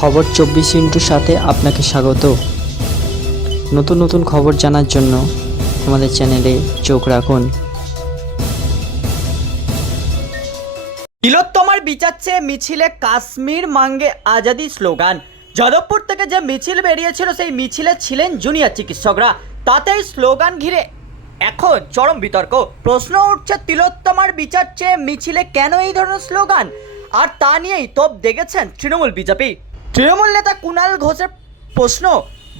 খবর চব্বিশ ইন্টুর সাথে আপনাকে স্বাগত। নতুন নতুন খবর জানার জন্য আমাদের চ্যানেলে চোখ রাখুন। তিলোত্তমার বিচার চেয়ে মিছিলে কাশ্মীর মাঙ্গে আজাদি স্লোগান। যাদবপুর থেকে যে মিছিল বেরিয়েছিল, সেই মিছিলে ছিলেন জুনিয়র চিকিৎসকরা। তাতেই স্লোগান ঘিরে এখন চরম বিতর্ক। প্রশ্ন উঠছে, তিলোত্তমার বিচার চেয়ে মিছিলে কেন এই ধরনের স্লোগান? আর তা নিয়েই তোপ দেখেছেন তৃণমূল বিজেপি। তৃণমূল নেতা কুণাল ঘোষের প্রশ্ন,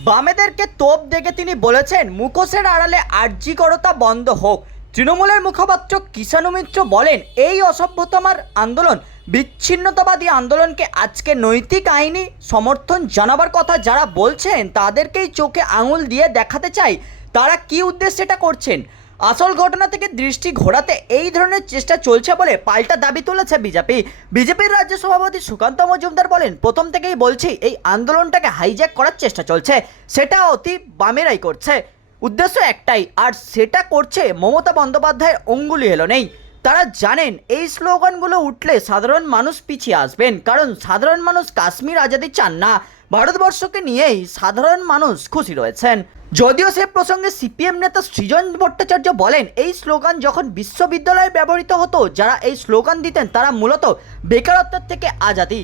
বামেদেরকে তোপ দেখে তিনি বলেছেন, মুখোশের আড়ালে আর্যিকরতা বন্ধ হোক। তৃণমূলের মুখপাত্র কিষাণু মিত্র বলেন, এই অসভ্যতমার আন্দোলন, বিচ্ছিন্নতাবাদী আন্দোলনকে আজকে নৈতিক আইনি সমর্থন জানাবার কথা যারা বলছেন, তাদেরকেই চোখে আঙুল দিয়ে দেখাতে চাই। তারা কি উদ্দেশ্যে এটা করছেন? আসল ঘটনা থেকে দৃষ্টি ঘোরাতে এই ধরনের চেষ্টা চলছে বলে পাল্টা দাবি তুলেছে বিজেপি। বিজেপির রাজ্য সভাপতি সুকান্ত মজুমদার বলেন, প্রথম থেকেই বলছি, এই আন্দোলনটাকে হাইজ্যাক করার চেষ্টা চলছে। সেটা অতি বামেরাই করছে। উদ্দেশ্য একটাই, আর সেটা করছে মমতা বন্দ্যোপাধ্যায়ের অঙ্গুলি এলো নেই। তারা জানেন, এই স্লোগানগুলো উঠলে সাধারণ মানুষ পিছিয়ে আসবেন। কারণ সাধারণ মানুষ কাশ্মীর আজাদি চান না। ভারতবর্ষকে নিয়েই সাধারণ মানুষ খুশি রয়েছেন। যদিও সে প্রসঙ্গে সিপিএম নেতা সৃজন ভট্টাচার্য বলেন, এই স্লোগান যখন বিশ্ববিদ্যালয়ে ব্যবহৃত হতো, যারা এই স্লোগান দিতেন তারা মূলত বেকারত্বের থেকে আজাদি,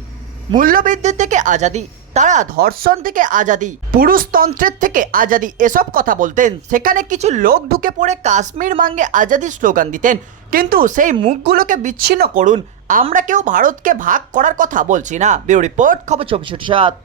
মূল্যবৃদ্ধির থেকে আজাদি, তারা ধর্ষণ থেকে আজাদি, পুরুষতন্ত্রের থেকে আজাদি এসব কথা বলতেন। সেখানে কিছু লোক ঢুকে পড়ে কাশ্মীর মাঙ্গে আজাদি স্লোগান দিতেন। কিন্তু সেই মুখগুলোকে বিচ্ছিন্ন করুন, আমরা কেউ ভারতকে ভাগ করার কথা বলছি না। ব্যুরো রিপোর্ট, খবর চব্বিশ সাত